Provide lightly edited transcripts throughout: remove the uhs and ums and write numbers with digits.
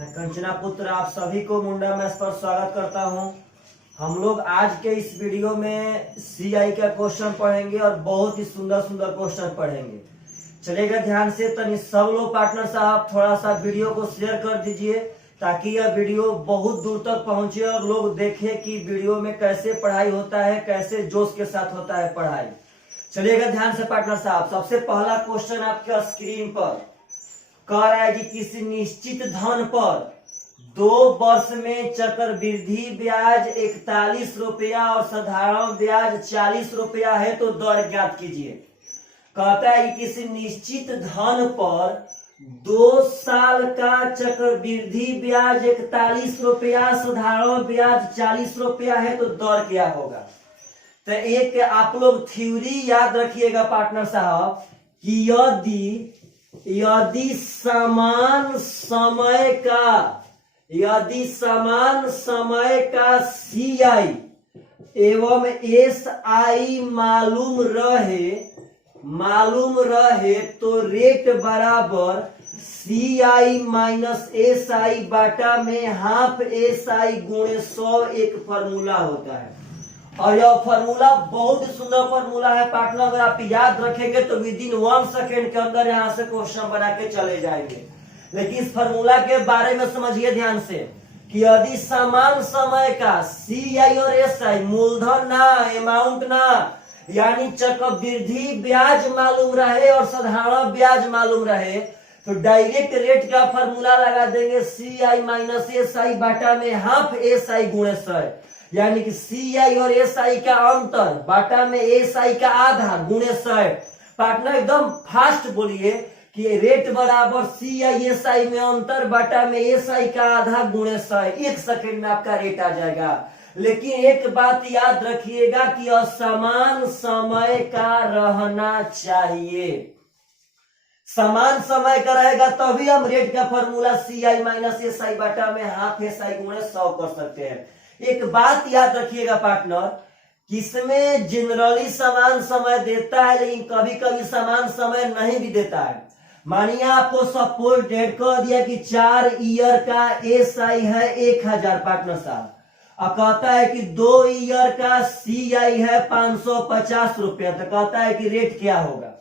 मैं कंचना पुत्र आप सभी को मुंडा मैथ्स पर स्वागत करता हूं। हम लोग आज के इस वीडियो में सीआई का क्वेश्चन पढ़ेंगे और बहुत ही सुंदर सुंदर क्वेश्चन पढ़ेंगे। चलेगा ध्यान से। तनी सब लोग पार्टनर साहब थोड़ा सा वीडियो को शेयर कर दीजिए ताकि यह वीडियो बहुत दूर तक पहुंचे और लोग देखें कि वीडियो में कैसे पढ़ाई होता है, कैसे जोश के साथ होता है पढ़ाई। चलिएगा ध्यान से पार्टनर साहब। सबसे पहला क्वेश्चन आपके स्क्रीन पर कह रहा है कि किसी निश्चित धन पर 2 वर्ष में चक्रवृद्धि ब्याज 41 रुपया और साधारण ब्याज 40 रुपया है तो दर ज्ञात कीजिए। कहता है कि किसी निश्चित धन पर 2 साल का चक्रवृद्धि ब्याज 41 रुपया, साधारण ब्याज 40 रुपया है तो दर क्या होगा। तो एक आप लोग थ्योरी याद रखिएगा पार्टनर साहब कि यदि समान समय का सीआई एवं एसआई मालूम रहे तो रेट बराबर सीआई माइनस एसआई बाटा में हाफ एसआई गुणे 100 एक फार्मूला होता है। और यह फार्मूला बहुत ही सुंदर फार्मूला है पार्टनर। अगर आप याद रखेंगे तो विद इन 1 सेकेंड के अंदर यहाँ से क्वेश्चन बना के चले जाएंगे। लेकिन इस फार्मूला के बारे में समझिए ध्यान से कि यदि समान समय का सीआई और एसआई, मूलधन ना, अमाउंट ना, यानी चक्रवृद्धि ब्याज मालूम रहे और साधारण ब्याज मालूम रहे तो डायरेक्ट रेट का फार्मूला लगा देंगे सीआई माइनस एसआई बाटा में हाफ एसआई गुणे 100, यानी कि सीआई और एसआई का अंतर बाटा में एसआई का आधा गुणे 100। पार्टनर एकदम फास्ट बोलिए कि रेट बराबर सीआई एसआई में अंतर बाटा में एसआई का आधा गुणे 100। 1 सेकेंड में आपका रेट आ जाएगा। लेकिन एक बात याद रखिएगा कि असमान समय का रहना चाहिए। समान समय का रहेगा तभी हम रेट का फॉर्मूला सीआई माइनस एसआई बाटा में हाफ एसआई गुणे 100 कर सकते हैं। एक बात याद रखिएगा पार्टनर, किसमें जनरली समान समय देता है लेकिन कभी कभी समान समय नहीं भी देता है। मानिए आपको सपोज डेट कर दिया कि 4 ईयर का एसआई है 1000 पार्टनर साहब, और कहता है कि 2 ईयर का सीआई है 550 रुपया, तो कहता है कि रेट क्या होगा।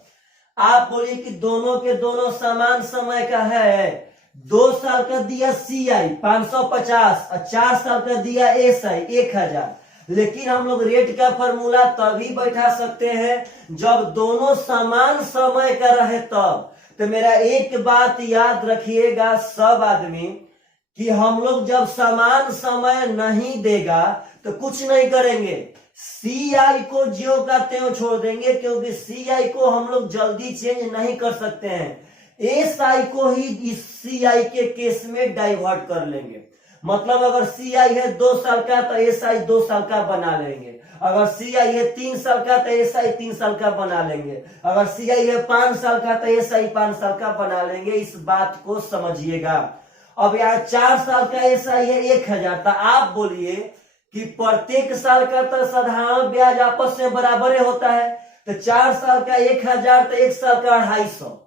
आप बोलिए कि दोनों के दोनों समान समय का है। 2 साल का दिया सीआई 550 और 4 साल का दिया एसआई 1000। लेकिन हम लोग रेट का फॉर्मूला तभी बैठा सकते हैं जब दोनों समान समय का रहे तब। तो मेरा एक बात याद रखिएगा सब आदमी कि हम लोग जब समान समय नहीं देगा तो कुछ नहीं करेंगे, सीआई को ज्यों का त्यों छोड़ देंगे, क्योंकि सीआई को हम लोग जल्दी चेंज नहीं कर सकते हैं। एसआई को ही इस सीआई के केस में डाइवर्ट कर लेंगे। मतलब अगर सीआई है 2 साल का तो एसआई 2 साल का बना लेंगे। अगर सीआई है 3 साल का तो एसआई 3 साल का बना लेंगे। अगर सीआई है 5 साल का तो एसआई 5 साल का बना लेंगे। इस बात को समझिएगा। अब यहाँ 4 साल का एसआई है 1000, तो आप बोलिए कि प्रत्येक साल का तो साधारण ब्याज आपस में बराबर होता है। तो 4 साल का 1000 तो 1 साल का 250,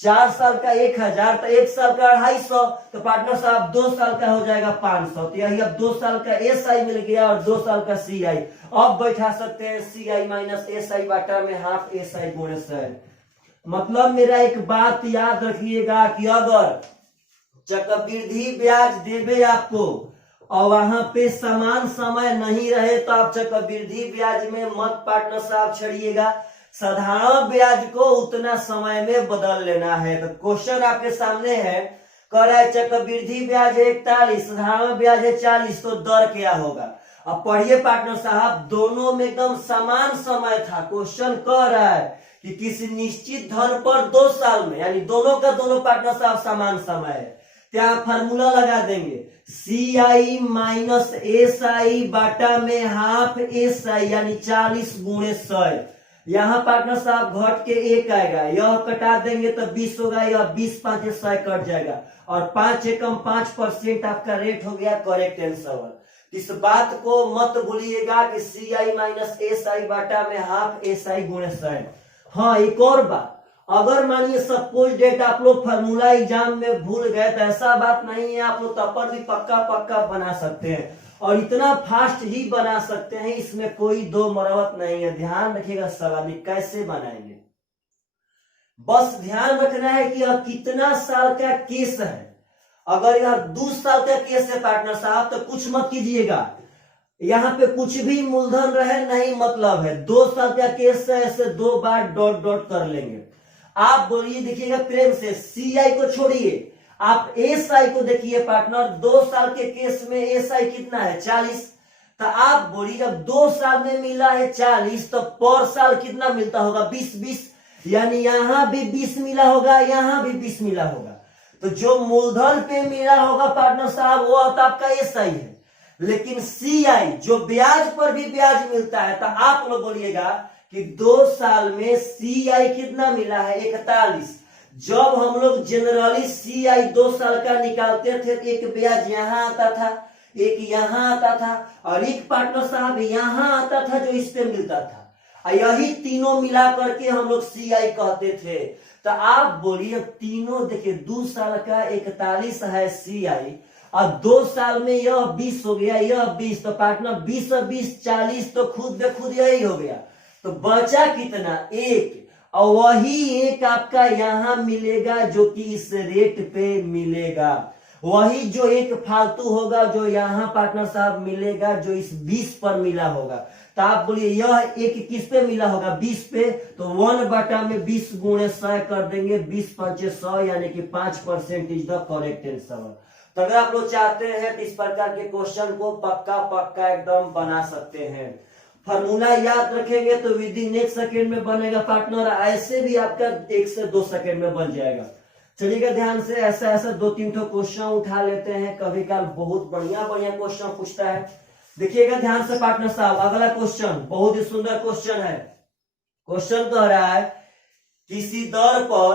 4 साल का 1000 तो 1 साल का 250, तो पार्टनर साहब 2 साल का हो जाएगा 500। तो यही अब 2 साल का एसआई मिल गया और 2 साल का सीआई। अब बैठा सकते हैं सीआई माइनस एसआई बाटा में हाफ एसआई गुणे 100। मतलब मेरा एक बात याद रखिएगा कि अगर चक्रवृद्धि ब्याज देवे आपको और वहां पे समान समय नहीं रहे तो आप चक्रवृद्धि ब्याज में मत पार्टनर साहब छड़िएगा। साधारण ब्याज को उतना समय में बदल लेना है। तो क्वेश्चन आपके सामने है, कह रहा है चक्रवृद्धि ब्याज 41, साधारण ब्याज है 40, तो दर क्या होगा। अब पढ़िए पार्टनर साहब, दोनों में एकदम समान समय था। क्वेश्चन कह रहा है कि किसी निश्चित धन पर 2 साल में, यानी दोनों का दोनों पार्टनर साहब समान समय है, क्या फार्मूला लगा देंगे सीआई माइनस एसआई बाटा में हाफ एसआई, यानी 40 गुणे 100। यहाँ पार्टनर साहब घट के 1 आएगा, यह कटा देंगे तो 20 होगा, यह 20 5 100 कट जाएगा और 5 एकम 5% आपका रेट हो गया करेक्ट आंसर। इस बात को मत भूलिएगा कि सीआई माइनस एसआई बाटा में हाफ एसआई गुणे 100। हाँ, एक और बात, अगर मानिए सपोज डेट आप लोग फार्मूला एग्जाम में भूल गए तो ऐसा बात नहीं है, आप लोग तब पर भी पक्का पक्का बना सकते हैं और इतना फास्ट ही बना सकते हैं, इसमें कोई दो मरवत नहीं है। ध्यान रखिएगा सवाल कैसे बनाएंगे, बस ध्यान रखना है कि यह कितना साल का केस है। अगर यह 2 साल का केस है पार्टनर साहब तो कुछ मत कीजिएगा, यहाँ पे कुछ भी मूलधन रहे नहीं मतलब है। 2 साल का केस है, ऐसे 2 बार डॉट डॉट कर लेंगे। आप बोलिए, देखिएगा प्रेम से, सीआई को छोड़िए, आप एसआई को देखिए पार्टनर। 2 साल के केस में एसआई कितना है 40, तो आप बोलिए जब 2 साल में मिला है 40 तो पर साल कितना मिलता होगा 20-20, यानी यहां भी 20 मिला होगा, यहां भी 20 मिला होगा। तो जो मूलधन पे मिला होगा पार्टनर साहब वो तो आपका एसआई है, लेकिन सीआई जो ब्याज पर भी ब्याज मिलता है, तो आप लोग बोलिएगा कि 2 साल में सीआई कितना मिला है 41। जब हम लोग जनरली सीआई 2 साल का निकालते थे तो एक ब्याज यहां आता था, एक यहां आता था और एक पार्टनर साहब यहां आता था जो इस पे मिलता था। यही तीनों मिला करके हम लोग सीआई कहते थे। तो आप बोलिए तीनों देखिए 2 साल का 41 है सीआई और 2 साल में यह 20 हो गया, यह 20, तो पार्टनर 20 और 20 40, तो खुद बे खुद यही हो गया। तो बचा कितना 1, और वही 1 आपका यहां मिलेगा जो कि इस रेट पे मिलेगा। वही जो 1 फालतू होगा जो यहां पार्टनर साहब मिलेगा जो इस 20 पर मिला होगा। तो आप बोलिए यह 1 किस पे मिला होगा 20 पे, तो 1/20 गुणे 100 कर देंगे, 20×5 100 यानी कि 5% इज द करेक्ट आंसर। तो अगर आप लोग चाहते हैं तो इस प्रकार के क्वेश्चन को पक्का पक्का एकदम बना सकते हैं। फार्मूला याद रखेंगे तो विद इन 1 सेकेंड में बनेगा पार्टनर, ऐसे भी आपका 1 से 2 सेकेंड में बन जाएगा। चलिएगा ध्यान से, ऐसा 2-3 क्वेश्चन उठा लेते हैं, कभी काल बहुत बढ़िया बढ़िया क्वेश्चन पूछता है। देखिएगा ध्यान से पार्टनर साहब, अगला क्वेश्चन बहुत ही सुंदर क्वेश्चन है। क्वेश्चन कह रहा है किसी दर पर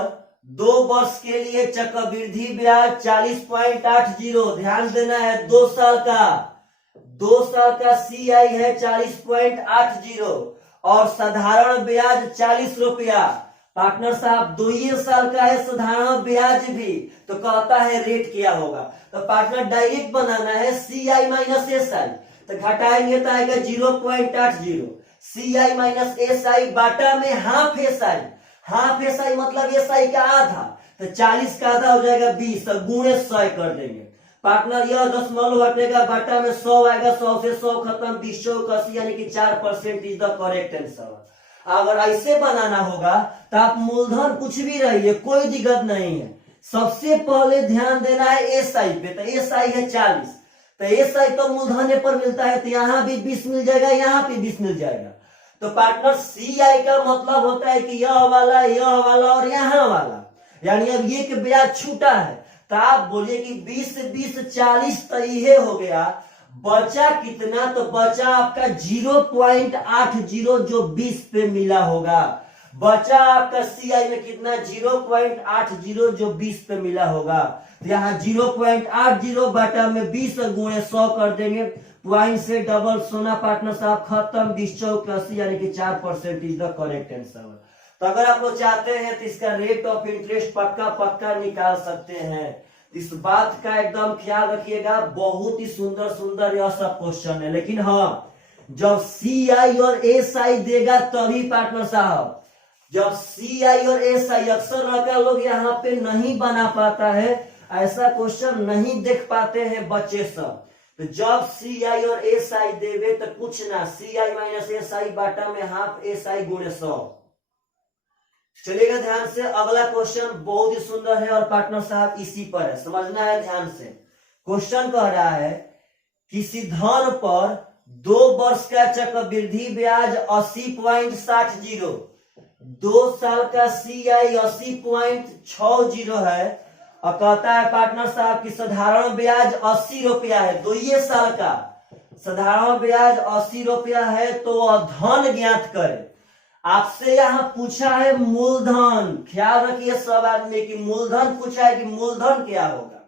2 वर्ष के लिए चक्रवृद्धि ब्याज 40.80, ध्यान देना है 2 साल का सीआई है 40.80 और साधारण ब्याज 40 रुपया। पार्टनर साहब 2 साल का है साधारण ब्याज भी, तो कहता है रेट क्या होगा। तो पार्टनर डायरेक्ट बनाना है सीआई माइनस एसआई, तो घटाएंगे तो आएगा 0.80, सीआई माइनस एसआई बाटा में हाफ एसआई। हाफ एसआई मतलब एसआई का आधा, तो 40 का आधा हो जाएगा 20, तो गुणे 100 कर देंगे। पार्टनर यह दशमलव हटेगा, बाटा में 100 आएगा, 100 से 100 खत्म, 20 चौक 80 यानी कि 4% इज द करेक्ट आंसर। अगर ऐसे बनाना होगा तो आप मूलधन कुछ भी रहिए, कोई दिक्कत नहीं है। सबसे पहले ध्यान देना है एसआई पे, तो एसआई है 40, तो एसआई तो मूलधन पर मिलता है, तो यहाँ भी 20 मिल जाएगा, यहाँ भी 20 मिल जाएगा। तो पार्टनर सीआई का मतलब होता है कि यह वाला और यहाँ वाला, यानी अब एक ब्याज छूटा है, तो आप बोलिए कि 20 40 तो ये हो गया। बचा कितना, तो बचा आपका 0.80 जो 20 पे मिला होगा। बचा आपका सीआई में कितना 0.80 जो 20 पे मिला होगा। तो यहाँ 0.80 बाटा में 20 गुणे 100 कर देंगे, पॉइंट से डबल सोना पार्टनर साहब खत्म, 20 चौक 80 यानी कि 4% इज द करेक्ट आंसर। तो अगर आप लोग चाहते हैं तो इसका रेट ऑफ इंटरेस्ट पक्का पक्का निकाल सकते हैं। इस बात का एकदम ख्याल रखिएगा, बहुत ही सुंदर सुंदर यह सब क्वेश्चन है, लेकिन हाँ जब सीआई और एसआई देगा तभी पार्टनर साहब, जब सीआई और एसआई, अक्सर लड़का लोग यहाँ पे नहीं बना पाता है, ऐसा क्वेश्चन नहीं देख पाते हैं बच्चे सब। तो जब सीआई और एसआई देवे तो कुछ ना, सीआई माइनस एसआई बाटा में हाफ एसआई गुणे 100। चलेगा ध्यान से, अगला क्वेश्चन बहुत ही सुंदर है और पार्टनर साहब इसी पर है, समझना है ध्यान से। क्वेश्चन कह रहा है किसी धन पर 2 वर्ष का चक्रवृद्धि ब्याज 80.60, 2 साल का सीआई 80.60 है और कहता है पार्टनर साहब की साधारण ब्याज 80 रुपया है। 2 साल का साधारण ब्याज 80 रुपया है, तो धन ज्ञात करें। आपसे यहाँ पूछा है मूलधन, ख्याल रखिए सब आदमी की मूलधन पूछा है कि मूलधन क्या होगा।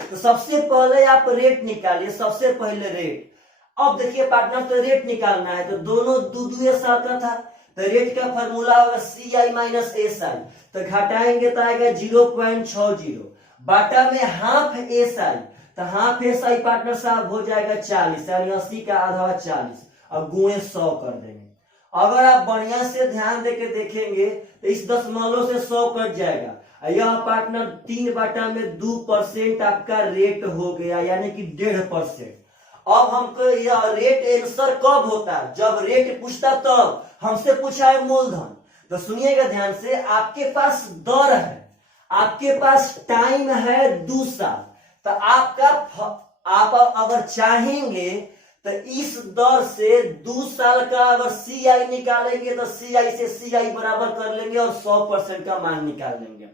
तो सबसे पहले आप रेट निकालिए, सबसे पहले रेट। अब देखिए पार्टनर तो रेट निकालना है, तो दोनों 2 साल का था, तो रेट का फॉर्मूला होगा सी आई माइनस एस आई, तो घटाएंगे तो आएगा 0.60, बाटा में हाफ एस आई, तो हाफ एस आई पार्टनर साहब हो जाएगा 40, यानी 80 का आधा 40, और गुणे 100 कर देंगे। अगर आप बढ़िया से ध्यान देके देखेंगे तो इस दशमलव से 100 कट जाएगा, यह पार्टनर 3/2% आपका रेट हो गया, यानी कि 1.5%। अब हमको यह रेट आंसर कब होता है, जब रेट पूछता तब। हमसे पूछा है मूलधन, तो सुनिएगा ध्यान से, आपके पास दर है, आपके पास टाइम है 2 साल, तो आप अगर चाहेंगे तो इस दर से 2 साल का अगर सी आई निकालेंगे तो सी आई से सी आई बराबर कर लेंगे और 100% का मान निकाल लेंगे।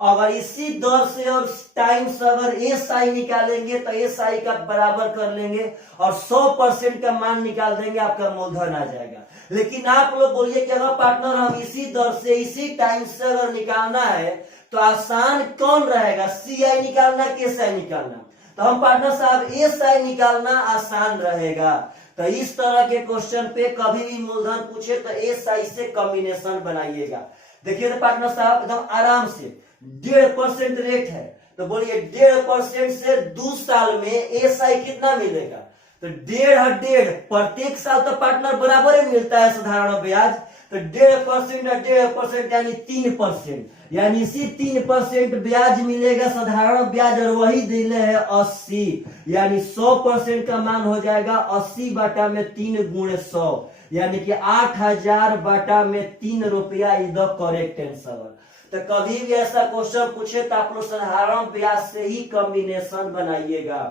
अगर इसी दर से और टाइम से अगर एस आई निकालेंगे तो एस आई का बराबर कर लेंगे और 100% का मान निकाल देंगे, आपका मूलधन आ जाएगा। लेकिन आप लोग बोलिए कि अगर पार्टनर हम इसी दर से इसी टाइम से अगर निकालना है तो आसान कौन रहेगा, सी आई निकालना कि एस आई निकालना? तो हम पार्टनर साहब एस आई निकालना आसान रहेगा। तो इस तरह के क्वेश्चन पे कभी भी मूलधन पूछे तो एस आई से कॉम्बिनेशन बनाइएगा। देखिए तो पार्टनर साहब एकदम आराम से 1.5% रेट है, तो बोलिए 1.5% से 2 साल में एस आई कितना मिलेगा, तो 1.5 प्रत्येक साल तो पार्टनर बराबर ही मिलता है साधारण ब्याज, तो 1.5% और 1.5% यानी 3%, यानी इसी 3% ब्याज मिलेगा साधारण ब्याज, और वही दिले है 80, यानी 100% का मान हो जाएगा 80 बाटा में 3 गुणे 100, यानी कि 8000 बाटा में 3 रुपया इज द करेक्ट आंसर। तो कभी भी ऐसा क्वेश्चन पूछे तो आप लोग साधारण ब्याज से ही कॉम्बिनेशन बनाइएगा,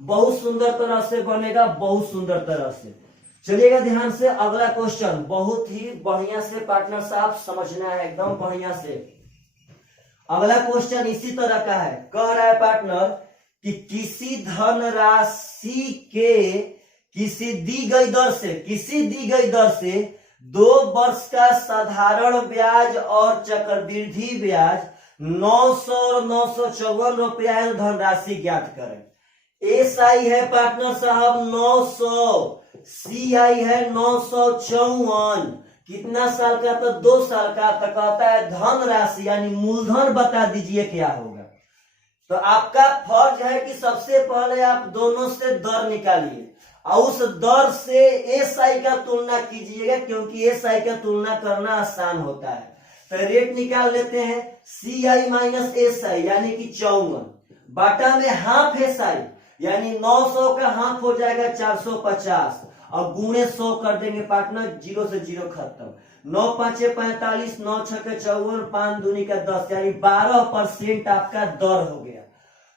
बहुत सुंदर तरह से बनेगा, बहुत सुंदर तरह से। चलिएगा ध्यान से, अगला क्वेश्चन बहुत ही बढ़िया से पार्टनर साहब समझना है, एकदम बढ़िया से। अगला क्वेश्चन इसी तरह का है, कह रहा है पार्टनर कि किसी धनराशि के किसी दी गई दर से 2 वर्ष का साधारण ब्याज और चक्रवृद्धि ब्याज 900 और 954 रुपया धनराशि ज्ञात करें। एस आई है पार्टनर साहब 900, सी आई है 954, कितना साल का, तो 2 साल का। तो कहता है धनराशि यानी मूलधन बता दीजिए क्या होगा। तो आपका फर्ज है कि सबसे पहले आप दोनों से दर निकालिए और उस दर से एस आई का तुलना कीजिएगा, क्योंकि एस आई का तुलना करना आसान होता है। तो रेट निकाल लेते हैं, सी आई माइनस एस आई यानी कि 54, बाटा में हाफ एस आई यानी 900 का हाफ हो जाएगा 450, और गुणे 100 कर देंगे पार्टनर, 0 से 0 खत्म, 9 5 45, 9 6 54, 5 दूनी का 10, यानी 12% आपका दर हो गया।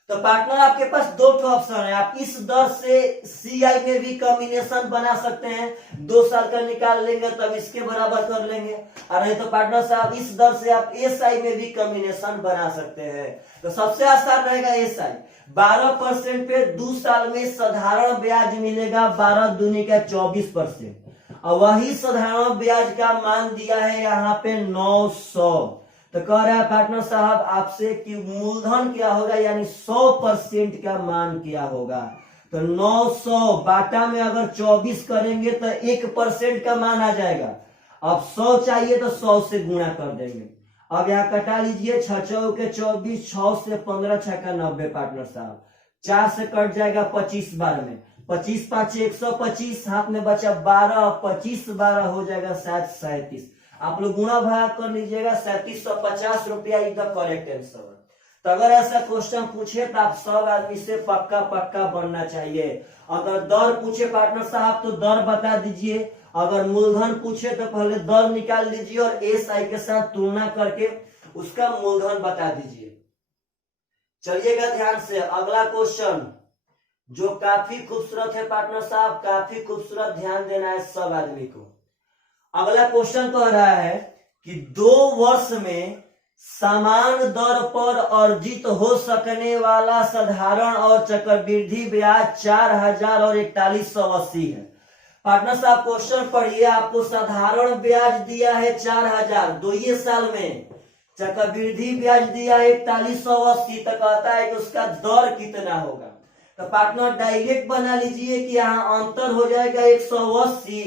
तो पार्टनर आपके पास 2 ऑप्शन है, आप इस दर से सी आई में भी कॉम्बिनेशन बना सकते हैं, 2 साल का निकाल लेंगे तब इसके बराबर कर लेंगे, और नहीं तो पार्टनर साहब इस दर से आप एस आई में भी कॉम्बिनेशन बना सकते हैं। तो सबसे आसान रहेगा एस आई, 12% पे 2 साल में साधारण ब्याज मिलेगा, 12 दूनी का 24%, और वही साधारण ब्याज का मान दिया है यहाँ पे 900। तो कह रहा है पार्टनर साहब आपसे कि मूलधन क्या होगा, यानी 100% का मान क्या होगा। तो 900 बाटा में अगर 24 करेंगे तो 1% का मान आ जाएगा। अब 100 चाहिए तो 100 से गुणा कर देंगे। अब यहाँ कटा लीजिए, 6 चौ के 24, 6 से 15 6 का 90 पार्टनर साहब, 4 से कट जाएगा 25 बार में, 25 5 125, हाथ में बचा 12, 25 12 हो जाएगा 37। आप लोग गुणा भाग कर लीजिएगा, 3750 रुपया इज द करेक्ट आंसर। तो अगर ऐसा क्वेश्चन पूछे तो आप सब आदमी से पक्का बनना चाहिए। अगर दर पूछे पार्टनर साहब तो दर बता दीजिए, अगर मूलधन पूछे तो पहले दर निकाल लीजिए और एस आई के साथ तुलना करके उसका मूलधन बता दीजिए। चलिएगा ध्यान से, अगला क्वेश्चन जो काफी खूबसूरत है पार्टनर साहब, काफी खूबसूरत, ध्यान देना है सब आदमी को। अगला क्वेश्चन कह रहा है कि 2 वर्ष में समान दर पर अर्जित हो सकने वाला साधारण और चक्रवृद्धि ब्याज 4000 और 4180 है। पार्टनर साहब क्वेश्चन पढ़िए, आपको साधारण ब्याज दिया है 4000 2 साल में, चक्रवृद्धि ब्याज दिया है 4180, तो कहता है कि उसका दर कितना होगा। तो पार्टनर डायरेक्ट बना लीजिए कि यहाँ अंतर हो जाएगा 180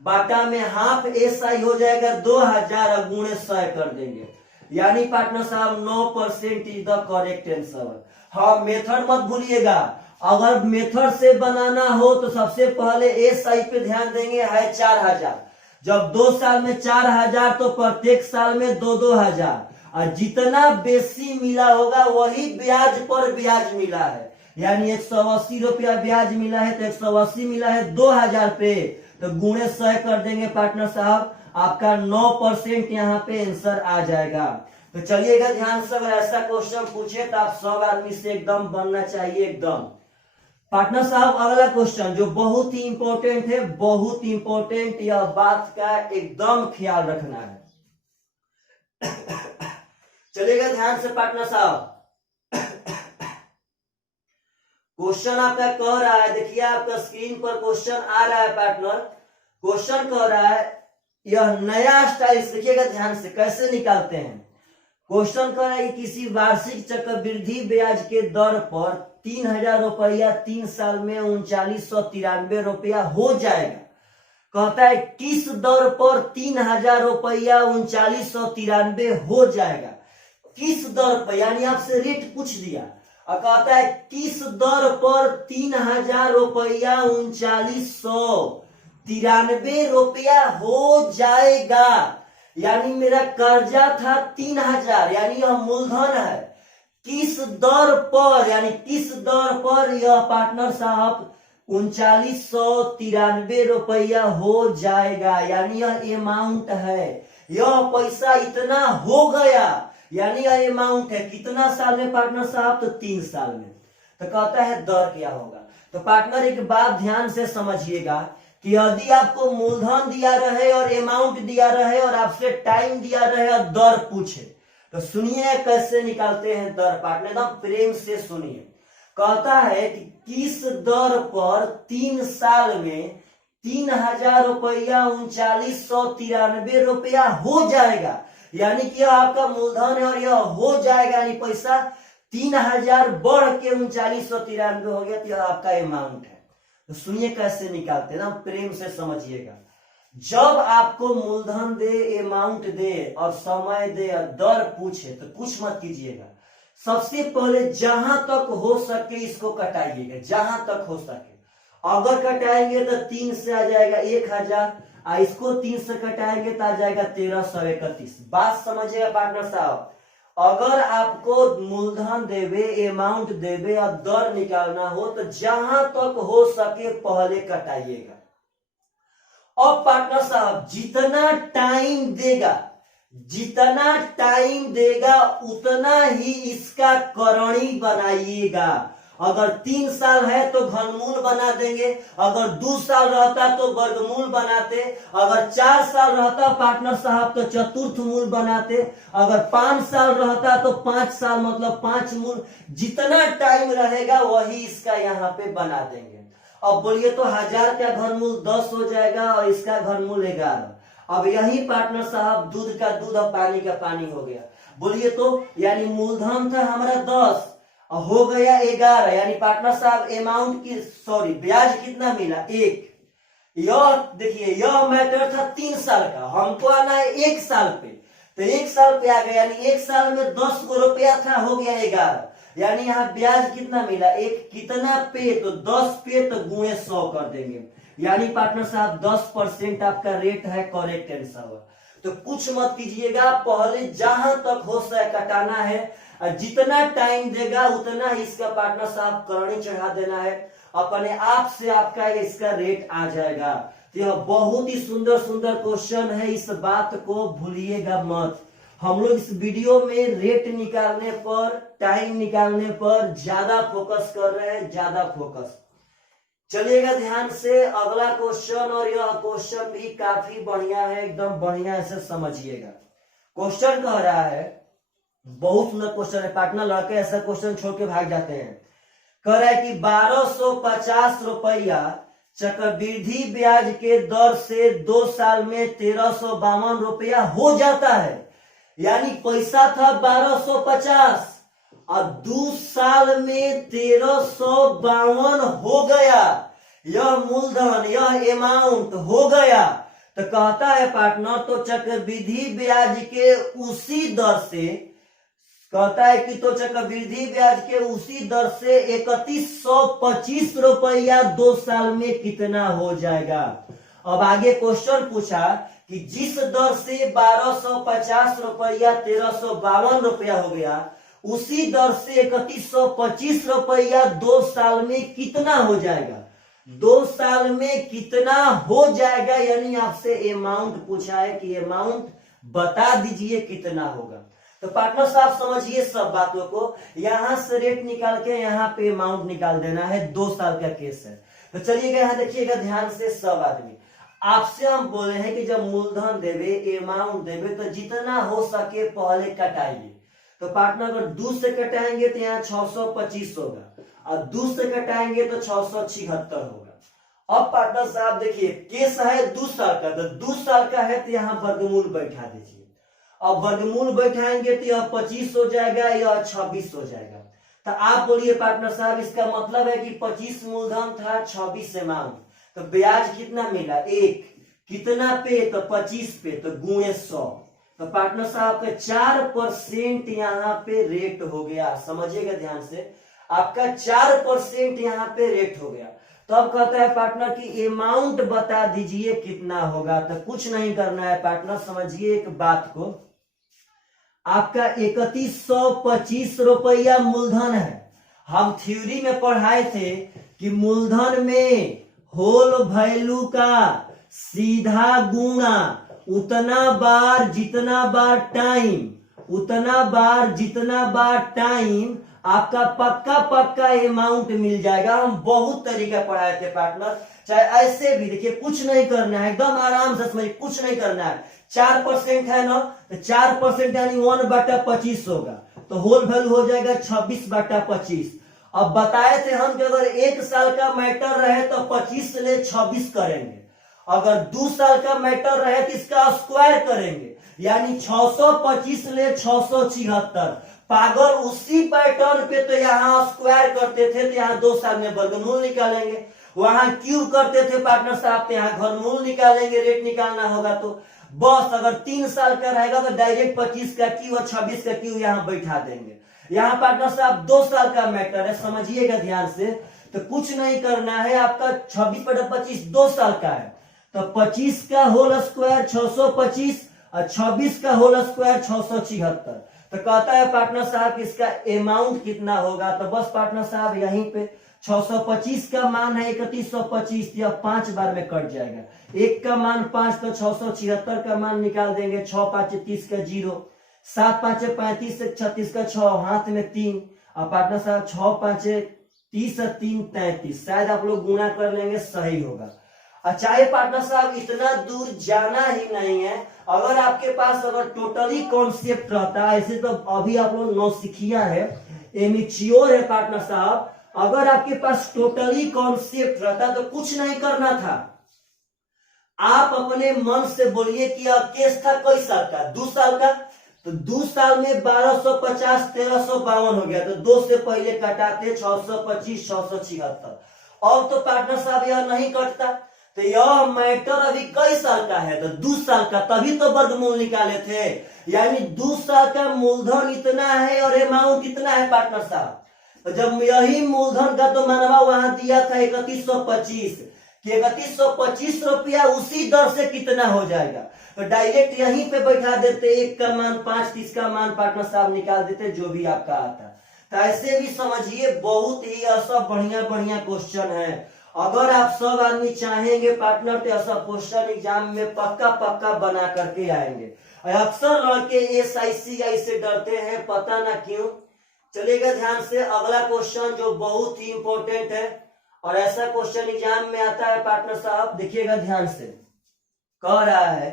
बाटा में हाफ एसआई हो जाएगा 2000 और गुणे 100 कर देंगे, यानी पार्टनर साहब 9% इज द करेक्ट आंसर। हाँ, मेथड मत भूलिएगा, अगर मेथड से बनाना हो तो सबसे पहले एसआई पे ध्यान देंगे, है 4000। जब 2 साल में 4000 तो प्रत्येक साल में 2-2000, और जितना बेसी मिला होगा वही ब्याज पर ब्याज मिला है, यानी 180 रुपया ब्याज मिला है तो 180 मिला है 2000 पे, तो गुणे 100 कर देंगे पार्टनर साहब, आपका 9% यहाँ पे आंसर आ जाएगा। तो चलिएगा ध्यान से, अगर ऐसा क्वेश्चन पूछे तो आप सब आदमी से एकदम बनना चाहिए एकदम। पार्टनर साहब अगला क्वेश्चन जो बहुत ही इंपॉर्टेंट है, बहुत इंपॉर्टेंट, यह बात का एकदम ख्याल रखना है। चलिएगा ध्यान से पार्टनर साहब, क्वेश्चन आपका कह रहा है, देखिए आपका स्क्रीन पर क्वेश्चन आ रहा है पार्टनर। क्वेश्चन कह रहा है यह नया स्टाइल, देखिएगा ध्यान से कैसे निकालते हैं। क्वेश्चन कह रहा है कि किसी वार्षिक चक्रवृद्धि ब्याज के दर पर 3000 रुपया 3 साल में 3993 रुपया हो जाएगा। कहता है किस दर पर 3000 रुपया 3993 हो जाएगा, किस दर पर, यानी आपसे रेट पूछ दिया और कहता है किस दर पर 3000 रुपया 3993 रुपया हो जाएगा, यानी मेरा कर्जा था 3000, यानी यह मूलधन है, किस दर पर, यानी किस दर पर यह पार्टनर साहब 3993 रुपया हो जाएगा, यानी यह अमाउंट है, यह पैसा इतना हो गया, यानी यह अमाउंट है। कितना साल में पार्टनर साहब, तो 3 साल में। तो कहता है दर क्या होगा। तो पार्टनर एक बात ध्यान से समझिएगा कि यदि आपको मूलधन दिया रहे और अमाउंट दिया रहे और आपसे टाइम दिया रहे और दर पूछे, तो सुनिए कैसे निकालते हैं दर, पार्टनर एकदम प्रेम से सुनिए। कहता है कि किस दर पर 3 साल में 3000 रुपया 3993 रुपया हो जाएगा, यानी कि यह आपका मूलधन है और यह हो जाएगा, यानी पैसा 3000 बढ़ के 3993 हो गया, तो यह आपका अमाउंट है। तो सुनिए कैसे निकालते हैं ना, प्रेम से समझिएगा। जब आपको मूलधन दे, अमाउंट दे और समय दे और दर पूछे तो कुछ मत कीजिएगा, सबसे पहले जहां तक हो सके इसको कटाइएगा, जहां तक हो सके। अगर कटाएंगे तो 3 से आ जाएगा 1000, इसको 3 से कटाएंगे तो आ जाएगा 1331। बात समझिएगा पार्टनर साहब, अगर आपको मूलधन देवे, अमाउंट देवे और दर निकालना हो तो जहां तक हो सके पहले कटाइएगा। अब पार्टनर साहब जितना टाइम देगा, जितना टाइम देगा उतना ही इसका करणी बनाइएगा। अगर 3 साल है तो घनमूल बना देंगे, अगर 2 साल रहता तो वर्गमूल बनाते, अगर 4 साल रहता पार्टनर साहब तो चतुर्थ मूल बनाते, अगर 5 साल रहता तो 5 साल मतलब 5 मूल, जितना टाइम रहेगा वही इसका यहाँ पे बना देंगे। अब बोलिए तो 1000 का घनमूल 10 हो जाएगा और इसका घनमूल 11। अब यही पार्टनर साहब दूध का दूध और पानी का पानी हो गया। बोलिए तो यानी मूलधन था हमारा 10 हो गया 11, यानी पार्टनर साहब अमाउंट की सॉरी ब्याज कितना मिला 1। यह देखिए यह मैटर था 3 साल का, हमको आना है 1 साल पे, तो 1 साल पे आ गया, यानी 1 साल में 10 रुपया था, हो गया 11, यानी यहाँ ब्याज कितना मिला 1। कितना पे, तो 10 पे, तो गुणे 100 कर देंगे, यानी पार्टनर साहब 10% आपका रेट है, करेक्ट आंसर। तो कुछ मत कीजिएगा, पहले जहां तक हो सके कटाना है, जितना टाइम देगा उतना ही इसका पार्टनर साहब करणी चढ़ा देना है, अपने आप से आपका इसका रेट आ जाएगा। तो यह बहुत ही सुंदर सुंदर क्वेश्चन है, इस बात को भूलिएगा मत। हम लोग इस वीडियो में रेट निकालने पर, टाइम निकालने पर ज्यादा फोकस कर रहे हैं, ज्यादा फोकस। चलिएगा ध्यान से अगला क्वेश्चन, और यह क्वेश्चन भी काफी बढ़िया है, एकदम बढ़िया से समझिएगा। क्वेश्चन कह रहा है, बहुत सुंदर क्वेश्चन है पार्टनर, लड़के ऐसा क्वेश्चन छोड़ के भाग जाते हैं। कह रहा है कि 1250 रुपया चक्रवृद्धि ब्याज के दर से 2 साल में 1352 रुपया हो जाता है, यानी पैसा था 1250 और 2 साल में 1352 हो गया, यह मूलधन, यह अमाउंट हो गया, तो कहता है पार्टनर, तो चक्रवृद्धि ब्याज के उसी दर से, कहता है कि तो चक्रवृद्धि ब्याज के उसी दर से 3125 रुपया 2 साल में कितना हो जाएगा। अब आगे क्वेश्चन पूछा कि जिस दर से 1250 रुपया 1352 रुपया हो गया, उसी दर से 3125 रुपया 2 साल में कितना हो जाएगा। 2 साल में कितना हो जाएगा, यानी आपसे अमाउंट पूछा है कि अमाउंट बता दीजिए कितना होगा। तो पार्टनर साहब समझिए सब बातों को, यहां से रेट निकाल के यहाँ पे अमाउंट निकाल देना है। 2 साल का केस है। तो चलिएगा यहाँ देखिएगा ध्यान से सब आदमी, आपसे हम बोले हैं कि जब मूलधन देवे, अमाउंट देवे, तो जितना हो सके पहले कटाइए। तो पार्टनर अगर 2 से कटाएंगे तो यहाँ 625 होगा, और 2 से कटाएंगे तो 676 होगा। अब पार्टनर साहब देखिए केस है 2 साल का, तो 2 साल का है तो यहाँ वर्गमूल बैठा दीजिए। अब वर्गमूल बैठाएंगे तो यह 25 हो जाएगा, यह 26 हो जाएगा। तो आप बोलिए पार्टनर साहब इसका मतलब है कि 25 मूलधन था, 26 अमाउंट, तो ब्याज कितना मिला 1, कितना पे, तो 25 पे, तो गुणे 100। तो पार्टनर साहब का 4% यहाँ पे रेट हो गया। समझिएगा ध्यान से, आपका 4% यहाँ पे रेट हो गया। तो अब कहता है पार्टनर की अमाउंट बता दीजिए कितना होगा। तो कुछ नहीं करना है पार्टनर, समझिए एक बात को, आपका 3125 रुपया मूलधन है। हम थ्योरी में पढ़ाए थे कि मूलधन में होल वैल्यू का सीधा गुणा उतना बार जितना बार टाइम, उतना बार जितना बार टाइम आपका पक्का पक्का अमाउंट मिल जाएगा। हम बहुत तरीका पढ़ाए थे पार्टनर, चाहे ऐसे भी देखिए, कुछ नहीं करना है, एकदम आराम से समझिए, कुछ नहीं करना है। 4% है ना, तो 4% यानी 1/25 होगा, तो होल वैल्यू हो जाएगा 26/25। अब बताए थे हम कि अगर 1 साल का मैटर रहे तो 25 से ले 26 करेंगे, अगर 2 साल का मैटर रहे तो इसका स्क्वायर करेंगे, यानी 625 ले 676। पागल उसी पैटर्न पे तो यहाँ स्क्वायर करते थे, तो यहाँ 2 साल में वर्गमूल निकालेंगे। वहां क्यूब करते थे पार्टनर साहब, तो यहाँ घनमूल निकालेंगे, रेट निकालना होगा। तो बस अगर 3 साल का रहेगा तो डायरेक्ट 25 का क्यू और 26 का क्यू यहाँ बैठा देंगे। यहाँ पार्टनर साहब 2 साल का मैटर है, समझिएगा ध्यान से। तो कुछ नहीं करना है, आपका 26/25 2 साल का है, तो 25 का होल स्क्वायर 625 और 26 का होल स्क्वायर 676। तो कहता है पार्टनर साहब इसका अमाउंट कितना होगा। तो बस पार्टनर साहब यहीं पे 625 का मान है 3125, या 5 बार में कट जाएगा। 1 का मान 5, तो 676 का मान निकाल देंगे। 6 5 30 का 0, 7 5 35 से 36 का 6, हाथ में 3, और पार्टनर साहब 6 5 30 और 3 33, शायद आप लोग गुणा कर लेंगे, सही होगा। अच्छा ये पार्टनर साहब इतना दूर जाना ही नहीं है, अगर आपके पास अगर टोटली कॉन्सेप्ट रहता है, ऐसे तो अभी आप लोग नौसिखिया है, एमेच्योर है पार्टनर साहब, अगर आपके पास टोटली कॉन्सेप्ट रहता तो कुछ नहीं करना था। आप अपने मन से बोलिए कि केस था कई साल का, 2 साल का, तो 2 साल में 1250 1352 हो गया, तो 2 से पहले कटाते 625 676। और तो पार्टनर साहब यह नहीं कटता, तो यह मैटर अभी कई साल का है, तो 2 साल का, तभी तो वर्गमूल निकाले थे। यानी 2 साल का मूलधन इतना है और अमाउंट इतना है पार्टनर साहब। तो जब यही मूलधन का तो मानवा वहां दिया था 3125, कि 3125 रुपया उसी दर से कितना हो जाएगा, तो डायरेक्ट यहीं पे बैठा देते, 1 का मान 5, 30 का मान पार्टनर साहब निकाल देते, जो भी आपका आता। तो ऐसे भी समझिए, बहुत ही सब बढ़िया बढ़िया क्वेश्चन है। अगर आप सब आदमी चाहेंगे पार्टनर तो ऐसा क्वेश्चन एग्जाम में पक्का पक्का बना करके आएंगे। अक्सर लड़के SICI से डरते हैं, पता ना क्यों। चलेगा ध्यान से, अगला क्वेश्चन जो बहुत ही इंपॉर्टेंट है और ऐसा क्वेश्चन एग्जाम में आता है पार्टनर साहब, देखिएगा ध्यान से। कह रहा है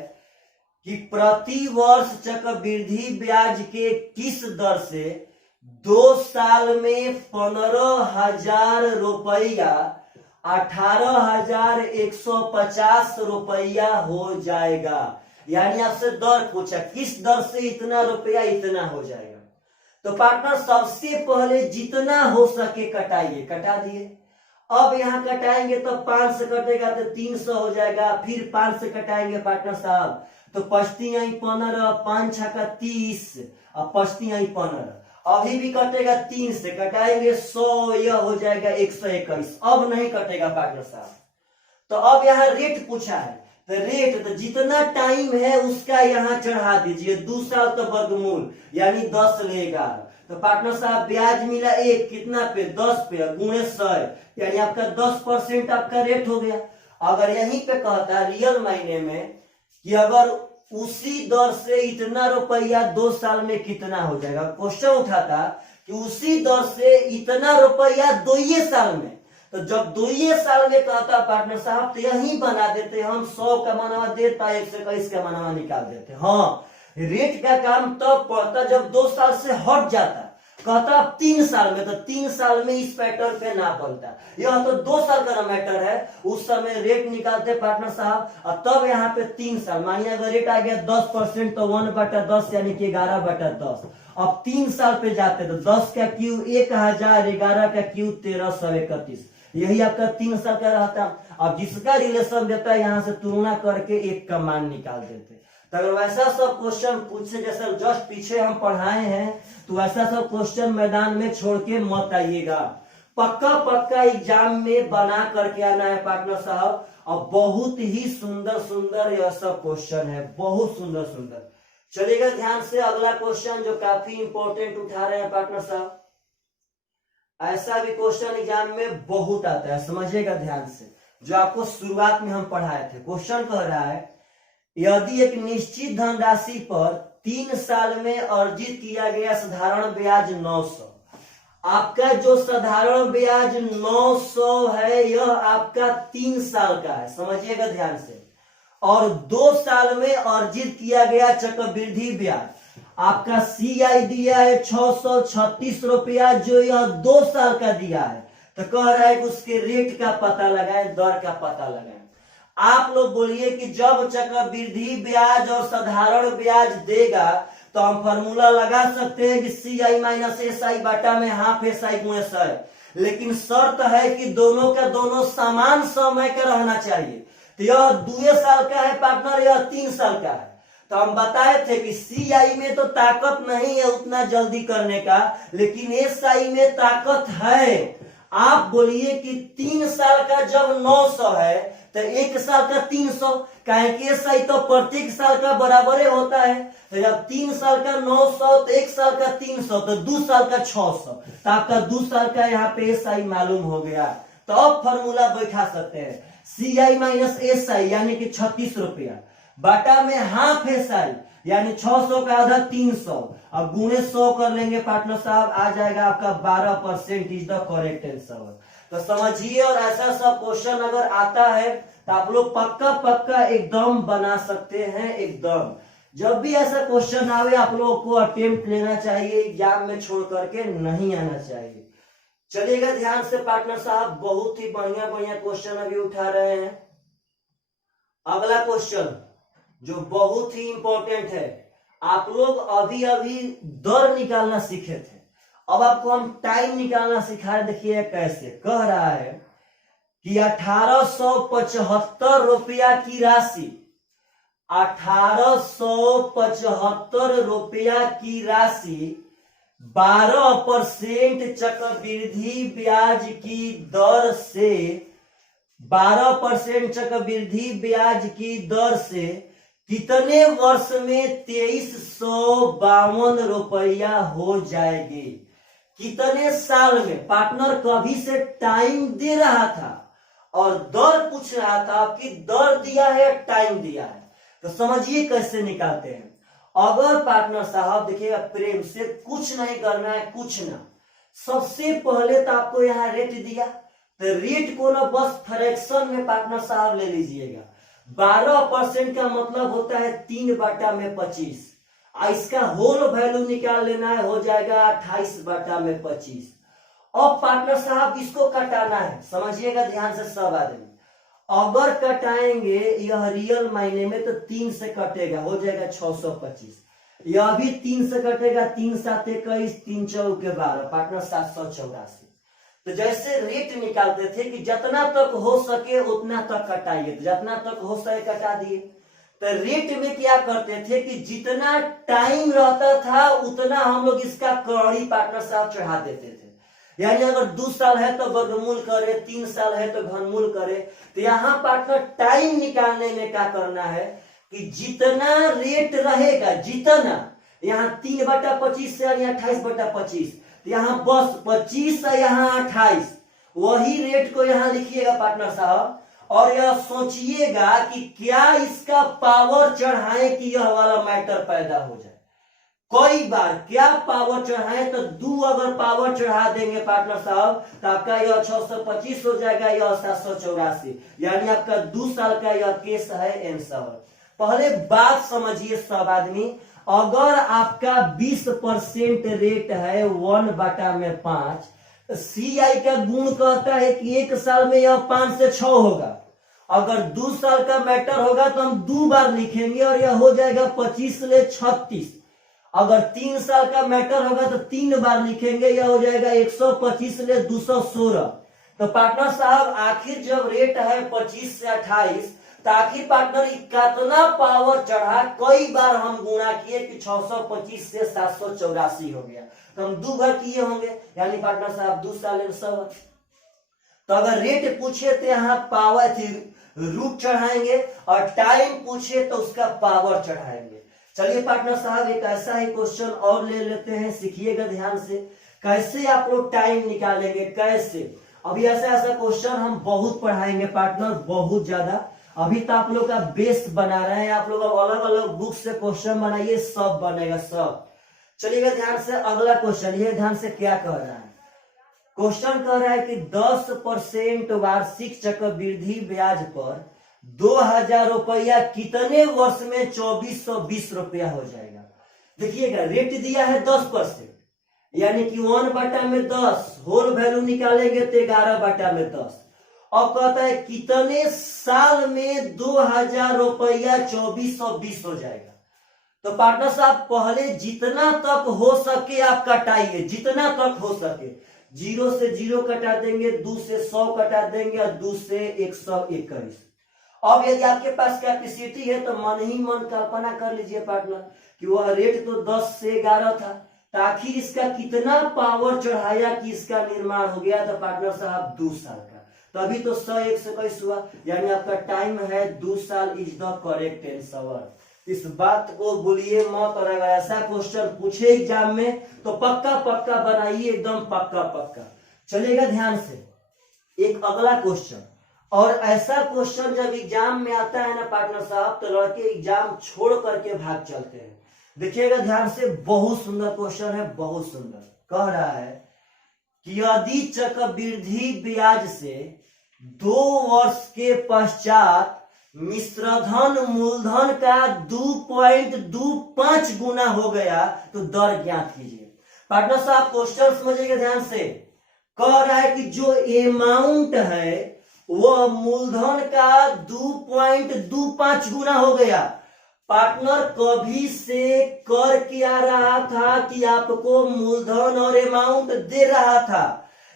कि प्रति वर्ष चक्रवृद्धि ब्याज के किस दर से 2 साल में 15,000 रुपया 18,150 रुपया हो जाएगा। यानी आपसे दर पूछा, किस दर से इतना रुपया इतना हो जाएगा। तो पार्टनर सबसे पहले जितना हो सके कटाइए, कटा दिए। अब यहाँ कटाएंगे तो 5 से कटेगा तो 300 हो जाएगा, फिर 5 से कटाएंगे पार्टनर साहब तो पचती आई 15, 5 छक्का 30 और पचती आई 15। अभी भी कटेगा 3 से, कटाएंगे 100, यह हो जाएगा 121। अब नहीं कटेगा पार्टनर साहब। तो अब यहाँ रेट पूछा है, तो रेट तो जितना टाइम है उसका यहाँ चढ़ा दीजिए। 2 साल तो वर्गमूल यानी 10 लेगा। तो पार्टनर साहब ब्याज मिला 1, कितना पे 10 पे गुणे 100 यानी आपका 10% आपका रेट हो गया। अगर यहीं पे कहता रियल मायने में कि अगर उसी दर से इतना रुपया 2 साल में कितना हो जाएगा, क्वेश्चन उठाता कि उसी दर से इतना रुपया 2 साल में, तो जब 2 साल में कहता पार्टनर साहब तो यही बना देते हम 100 का मनवा देता 121 का मनवा निकाल देते। हाँ, रेट का काम तब पड़ता जब 2 साल से हट जाता, कहता 3 साल में, तो 3 साल में इस पैटर्न पे ना बनता। यह तो 2 साल का मैटर है, उस समय रेट निकालते पार्टनर साहब और तब यहाँ पे 3 साल। मानिए अगर रेट आ गया 10% तो 1/10 यानी कि 11/10। अब 3 साल पे जाते तो 10 का क्यू 1000, 11 का क्यू 1331, यही आपका 3 साल का रहता। अब जिसका रिलेशन देता है यहाँ से तुलना करके 1 का मान निकाल देते। तो अगर वैसा सब क्वेश्चन पूछे जैसे जस्ट पीछे हम पढ़ाए हैं तो वैसा सब क्वेश्चन मैदान में छोड़ के मत आइएगा। पक्का एग्जाम में बना करके आना है पार्टनर साहब। और बहुत ही सुंदर सुंदर यह सब क्वेश्चन है, बहुत सुंदर सुंदर। चलिएगा ध्यान से अगला क्वेश्चन जो काफी इंपॉर्टेंट उठा रहे हैं पार्टनर साहब। ऐसा भी क्वेश्चन एग्जाम में बहुत आता है, समझिएगा ध्यान से, जो आपको शुरुआत में हम पढ़ाए थे। क्वेश्चन कह रहा है यदि एक निश्चित धनराशि पर 3 साल में अर्जित किया गया साधारण ब्याज 900, आपका जो साधारण ब्याज 900 है यह आपका 3 साल का है, समझिएगा ध्यान से। और 2 साल में अर्जित किया गया चक्रवृद्धि ब्याज आपका CI दिया है 636 रुपया, जो यह 2 साल का दिया है। तो कह रहा है कि उसके रेट का पता लगाएं, दर का पता लगाएं। आप लोग बोलिए कि जब चक्रवृद्धि ब्याज और साधारण ब्याज देगा तो हम फॉर्मूला लगा सकते हैं कि CI माइनस SI बाटा में हाफ SI गुणे 100, लेकिन शर्त है कि दोनों का दोनों समान समय का रहना चाहिए। तो यह 2 साल का है पार्टनर, यह 3 साल का है। तो हम बताए थे कि CI में तो ताकत नहीं है उतना जल्दी करने का, लेकिन SI में ताकत है। आप बोलिए कि 3 साल का जब 900 है तो 1 साल का 300, काहे कि SI तो प्रत्येक साल का बराबर होता है। तो जब 3 साल का 900 तो 1 साल का 300 तो 2 साल का 600, तो आपका 2 साल का यहाँ पे SI मालूम हो गया। तो अब फॉर्मूला बैठा सकते हैं CI माइनस SI यानी कि 36 रुपया बाटा में हाफ SI यानी 600 का आधा 300, अब गुणे 100 कर लेंगे पार्टनर साहब, आ जाएगा आपका 12% इज द करेक्ट आंसर। तो समझिए, और ऐसा सब क्वेश्चन अगर आता है तो आप लोग पक्का एकदम बना सकते हैं एकदम। जब भी ऐसा क्वेश्चन आवे आप लोगों को अटेम्प्ट लेना चाहिए, एग्जाम में छोड़ करके नहीं आना चाहिए। चलिएगा ध्यान से पार्टनर साहब, बहुत ही बढ़िया बढ़िया क्वेश्चन अभी उठा रहे हैं। अगला क्वेश्चन जो बहुत ही इंपॉर्टेंट है, आप लोग अभी अभी दर निकालना सीखे थे, अब आपको हम टाइम निकालना सिखा। देखिए कैसे कह रहा है कि 1875 रुपया की राशि, 1875 रुपया की राशि 12% चक्रवृद्धि ब्याज की दर से, 12% चक्रवृद्धि ब्याज की दर से कितने वर्ष में 2352 रुपया हो जाएगी? कितने साल में? पार्टनर कभी से टाइम दे रहा था और दर पूछ रहा था, आपकी दर दिया है टाइम दिया है। तो समझिए कैसे निकालते हैं। अगर पार्टनर साहब देखिएगा प्रेम से, कुछ नहीं करना है, कुछ ना, सबसे पहले तो आपको यहाँ रेट दिया, तो रेट को ना बस फ्रैक्शन में पार्टनर साहब ले लीजिएगा। 12% का मतलब होता है 3/25, इसका होल वैल्यू निकाल लेना है, हो जाएगा 28/25। अब पार्टनर साहब इसको कटाना है, समझिएगा ध्यान से सब आदमी। अगर कटाएंगे यह रियल मायने में तो 3 से कटेगा, हो जाएगा 625। यह भी 3 से कटेगा, 3 7 21, 3 4 12 पार्टनर 784। तो जैसे रेट निकालते थे कि जितना तक हो सके उतना तक कटाइए, तो जितना तक हो सके कटा दिए। तो रेट में क्या करते थे कि जितना टाइम रहता था उतना हम लोग इसका कौड़ी पार्टनर साहब चढ़ा देते थे। यानी अगर 2 साल है तो वर्गमूल करे, 3 साल है तो घनमूल करे। तो यहाँ पार्टनर टाइम निकालने में क्या करना है कि जितना रेट रहेगा, जितना यहाँ 3/25 से यहाँ 28/25, यहाँ बस 25 है, यहाँ 28, वही रेट को यहाँ लिखिएगा पार्टनर साहब। और यह सोचिएगा कि क्या इसका पावर चढ़ाएं कि यह वाला मैटर पैदा हो जाए। कई बार क्या पावर चढ़ाए तो 2 अगर पावर चढ़ा देंगे पार्टनर साहब तो आपका यह 625 हो जाएगा, यह 784, यानी आपका 2 साल का यह केस है आंसर। पहले बात समझिए सब आदमी, अगर आपका 20% रेट है 1/5, CI का गुण कहता है कि 1 साल में यह 5 से 6 होगा। अगर 2 साल का मैटर होगा तो हम 2 बार लिखेंगे और यह हो जाएगा 25 ले 36। अगर 3 साल का मैटर होगा तो 3 बार लिखेंगे, यह हो जाएगा 125 ले 216। तो पार्टनर साहब आखिर जब रेट है 25 से 28 तो आखिर पार्टनर कितना पावर चढ़ा, कई बार हम गुणा किए कि 625 से 784 हो गया, तो हम 2 बार किए होंगे, यानी पार्टनर साहब 2 साल आंसर। तो अगर रेट पूछे तो यहाँ पावर थी रूट चढ़ाएंगे और टाइम पूछे तो उसका पावर चढ़ाएंगे। चलिए पार्टनर साहब एक ऐसा ही क्वेश्चन और ले लेते हैं, सीखिएगा ध्यान से कैसे आप लोग टाइम निकालेंगे, कैसे। अभी ऐसा ऐसा क्वेश्चन हम बहुत पढ़ाएंगे पार्टनर, बहुत ज्यादा। अभी तो आप लोग का बेस बना रहे हैं, आप लोग अलग अलग बुक से क्वेश्चन बनाइए, सब बनेगा सब। चलिएगा ध्यान से अगला क्वेश्चन, ये ध्यान से क्या कह रहा है। क्वेश्चन कह रहा है कि 10% वार्षिक चक्रवृद्धि ब्याज पर 2000 रुपया कितने वर्ष में 2420 रुपया हो जाएगा। देखिएगा रेट दिया है 10%, यानी कि 1/10 होल वैल्यू निकालेंगे तो 11/10। अब कहता है कितने साल में 2000 रुपया 2420 हो जाएगा। तो पार्टनर साहब पहले जितना तक हो सके आप कटाइए, जितना तक हो सके। 0 से 0 कटा देंगे, 2 से 100 कटा देंगे और 2 से 121। अब यदि आपके पास कैपेसिटी है तो मन ही मन कल्पना कर लीजिए पार्टनर कि वह रेट तो 10 से 11 था, तो आखिर इसका कितना पावर चढ़ाया कि इसका निर्माण हो गया। तो पार्टनर साहब 2 साल का, तो अभी तो 100 121 हुआ, यानी आपका टाइम है 2 साल इज द करेक्ट आंसर। इस बात को भूलिए मत, और अगर ऐसा क्वेश्चन पूछे एग्जाम में तो पक्का पक्का बनाइए, एकदम पक्का पक्का। चलेगा ध्यान से एक अगला क्वेश्चन, और ऐसा क्वेश्चन जब एग्जाम में आता है ना पार्टनर साहब तो लड़के एग्जाम छोड़ करके भाग चलते हैं। देखिएगा ध्यान से, बहुत सुंदर क्वेश्चन है, बहुत सुंदर। कह रहा है कि यदि चक्रवृद्धि ब्याज से 2 वर्ष के पश्चात मिश्रधन मूलधन का 2.25 गुना हो गया तो दर ज्ञात कीजिए। पार्टनर साहब क्वेश्चन समझिएगा ध्यान से। कह रहा है कि जो अमाउंट है वह मूलधन का 2.25 गुना हो गया। पार्टनर कभी से कर क्या रहा था कि आपको मूलधन और अमाउंट दे रहा था,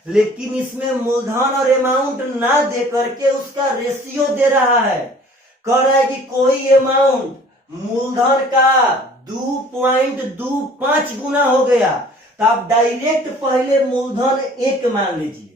लेकिन इसमें मूलधन और अमाउंट ना दे करके उसका रेशियो दे रहा है। कह रहा है कि कोई अमाउंट मूलधन का 2.25 गुना हो गया तो आप डायरेक्ट पहले मूलधन 1 मान लीजिए।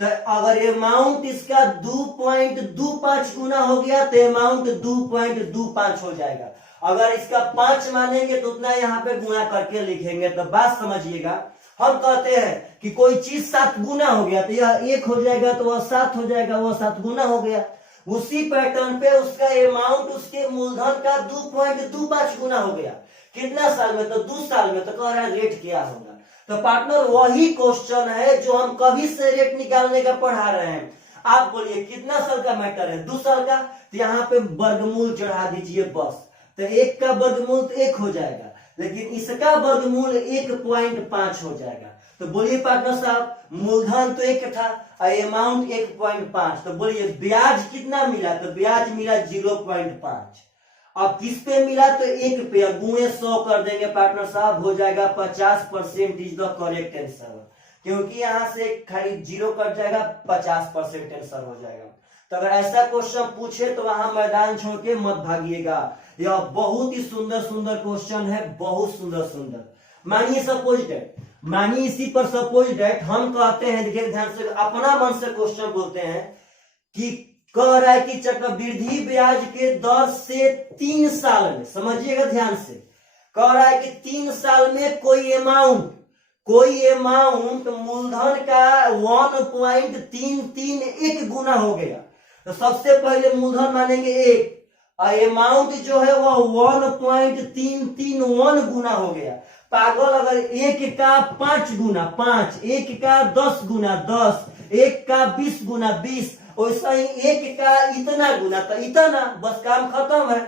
तो अगर अमाउंट इसका 2.25 गुना हो गया तो अमाउंट 2.25 हो जाएगा। अगर इसका 5 मानेंगे तो उतना यहाँ पे गुणा करके लिखेंगे। तो बात समझिएगा, हम कहते हैं कि कोई चीज 7 गुना हो गया तो यह 1 हो जाएगा, तो वह 7 हो जाएगा, वह 7 गुना हो गया। उसी पैटर्न पे उसका अमाउंट उसके मूलधन का 2.25 गुना हो गया। कितना साल में? तो 2 साल में। तो कह रहा है रेट क्या होगा। तो पार्टनर वही क्वेश्चन है जो हम कभी से रेट निकालने का पढ़ा रहे हैं। आप बोलिए कितना साल का मैटर है? 2 साल का, तो यहाँ पे वर्गमूल चढ़ा दीजिए बस। तो 1 का वर्गमूल तो 1 हो जाएगा, लेकिन इसका वर्गमूल 1.5 हो जाएगा। तो बोलिए पार्टनर साहब मूलधन तो 1 था और अमाउंट 1.5, तो बोलिए ब्याज कितना मिला? तो ब्याज मिला 0.5। अब किस पे मिला? तो 1 पे, गुणे 100 कर देंगे पार्टनर साहब, हो जाएगा 50% इज द करेक्ट आंसर। क्योंकि यहाँ से खाली 0 कट जाएगा, 50% आंसर हो जाएगा। तो अगर ऐसा क्वेश्चन पूछे तो वहां मैदान छोड़ के मत भागिएगा। यह बहुत ही सुंदर सुंदर क्वेश्चन है, बहुत सुंदर सुंदर। मानिए सपोज डेट, मानिए इसी पर सपोज डेट हम कहते हैं, देखिए ध्यान से, अपना मन से क्वेश्चन बोलते हैं कि कह रहा है कि चक्रवृद्धि ब्याज के दर से 3 साल में, समझिएगा ध्यान से, कह रहा है कि 3 साल में कोई अमाउंट मूलधन का 1.331 गुना हो गया। तो सबसे पहले मूलधन मानेंगे 1, अमाउंट जो है वह 1.331 गुना हो गया। पागल, अगर 1 का 5 गुना 5, 1 का 10 गुना 10, 1 का 20 गुना 20, वैसा ही 1 का इतना गुना तो इतना, बस काम खत्म है।